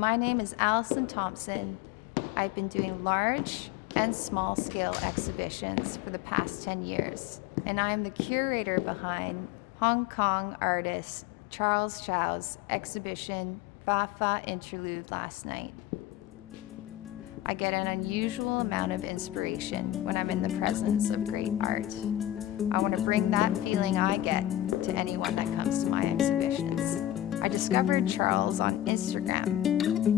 My name is Allison Thompson. I've been doing large and small scale exhibitions for the past 10 years, and I am the curator behind Hong Kong artist Charles Chow's exhibition Fa Fa Interlude last night. I get an unusual amount of inspiration when I'm in the presence of great art. I want to bring that feeling I get to anyone that comes to my exhibitions. I discovered Charles on Instagram.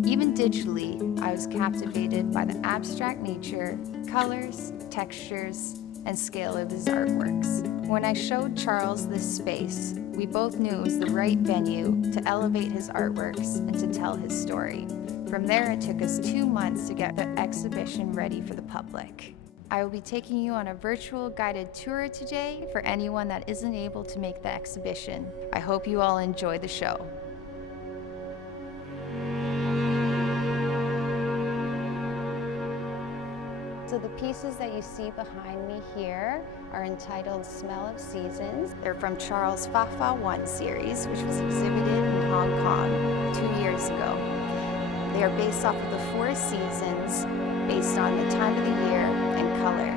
Even digitally, I was captivated by the abstract nature, colors, textures, and scale of his artworks. When I showed Charles this space, we both knew it was the right venue to elevate his artworks and to tell his story. From there, it took us 2 months to get the exhibition ready for the public. I will be taking you on a virtual guided tour today for anyone that isn't able to make the exhibition. I hope you all enjoy the show. So the pieces that you see behind me here are entitled Smell of Seasons. They're from Charles' Fa Fa 1 series, which was exhibited in Hong Kong 2 years ago. They are based off of the 4 seasons, based on the time of the year and color.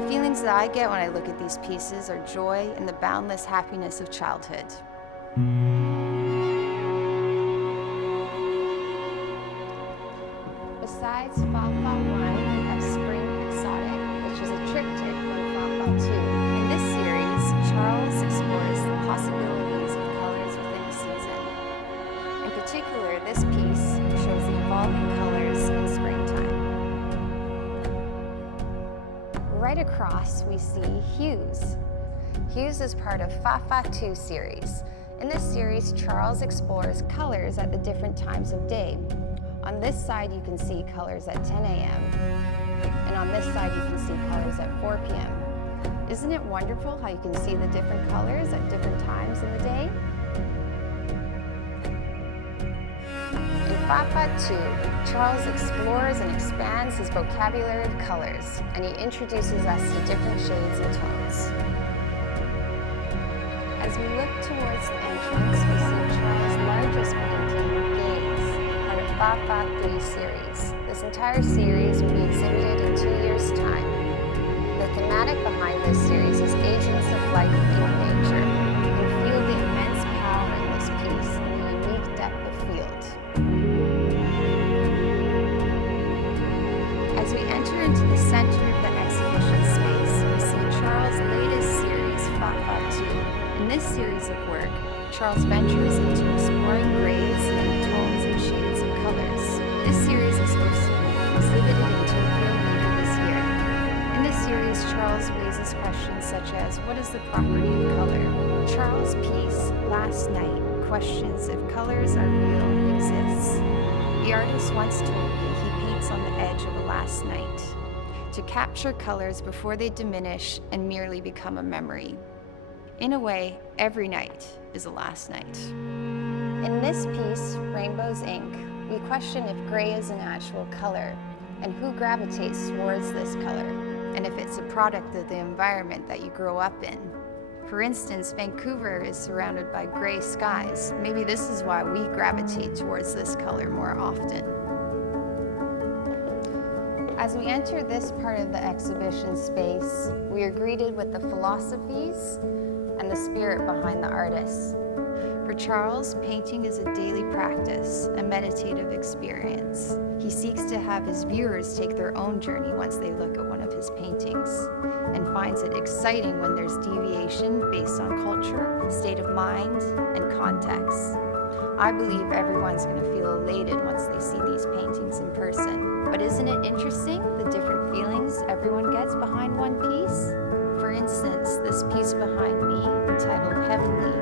The feelings that I get when I look at these pieces are joy and the boundless happiness of childhood. Besides Fa Fa 1, we have Spring Exotic, which is a triptych from Fa Fa 2. In this series, Charles explores the possibilities of colors within a season. In particular, this piece shows the evolving colors in springtime. Right across, we see Hues. Hues is part of Fa Fa 2 series. In this series, Charles explores colors at the different times of day. On this side, you can see colors at 10 a.m. And on this side, you can see colors at 4 p.m. Isn't it wonderful how you can see the different colors at different times in the day? In Fa Fa 2, Charles explores and expands his vocabulary of colors, and he introduces us to different shades and tones. As we look towards the entrance, we see Charles' largest painting, Gaze, part of Fa Fa 3 series. This entire series will be exhibited in 2 years' time. The thematic behind this series is agents of life in nature. You feel the immense power in this piece and the unique depth of field. As we enter into the center of the exhibition space, we see Charles' latest series, Fa Fa 2. In this series of work, Charles ventures into exploring grays and tones and shades of colors. This series is supposed to be exhibited in Tokyo later this year. In this series, Charles raises questions such as, what is the property of color? Charles' piece, Last Night, questions if colors are real and exists. The artist once told me he paints on the edge of a last night, to capture colors before they diminish and merely become a memory. In a way, every night is a last night. In this piece, Rainbows Ink, we question if gray is an actual color, and who gravitates towards this color, and if it's a product of the environment that you grow up in. For instance, Vancouver is surrounded by gray skies. Maybe this is why we gravitate towards this color more often. As we enter this part of the exhibition space, we are greeted with the philosophies and the spirit behind the artists. For Charles, painting is a daily practice, a meditative experience. He seeks to have his viewers take their own journey once they look at one of his paintings, and finds it exciting when there's deviation based on culture, state of mind, and context. I believe everyone's going to feel elated once they see these paintings in person. But isn't it interesting, the different feelings everyone gets behind one piece? For instance, this piece behind me, entitled Heavenly,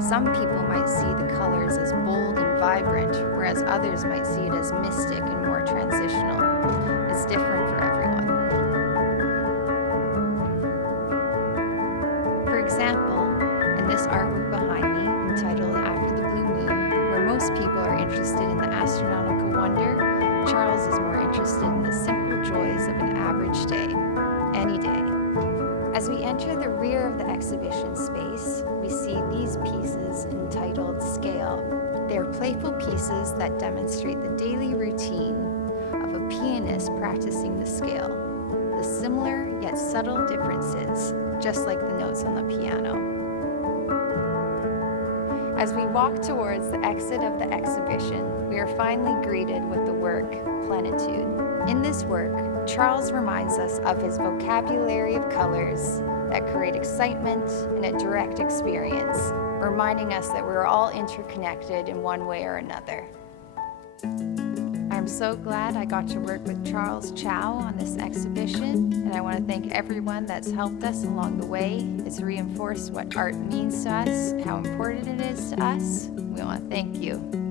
some people might see the colors as bold and vibrant, whereas others might see it as mystic and more transitional. It's different for everyone. For example, in this artwork behind me, entitled After the Blue Moon, where most people are interested in the astronomical wonder, Charles is more interested in the simple joys of an average day, any day. As we enter the rear of the exhibition space, we see these pieces entitled Scale. They are playful pieces pieces that demonstrate the daily routine of a pianist practicing the scale, the similar yet subtle differences, just like the notes on the piano. As we walk towards the exit of the exhibition, we are finally greeted with the work, Plenitude. In this work, Charles reminds us of his vocabulary of colors that create excitement and a direct experience, reminding us that we're all interconnected in one way or another. I'm so glad I got to work with Charles Chow on this exhibition, and I want to thank everyone that's helped us along the way. It's reinforced what art means to us, how important it is to us. We want to thank you.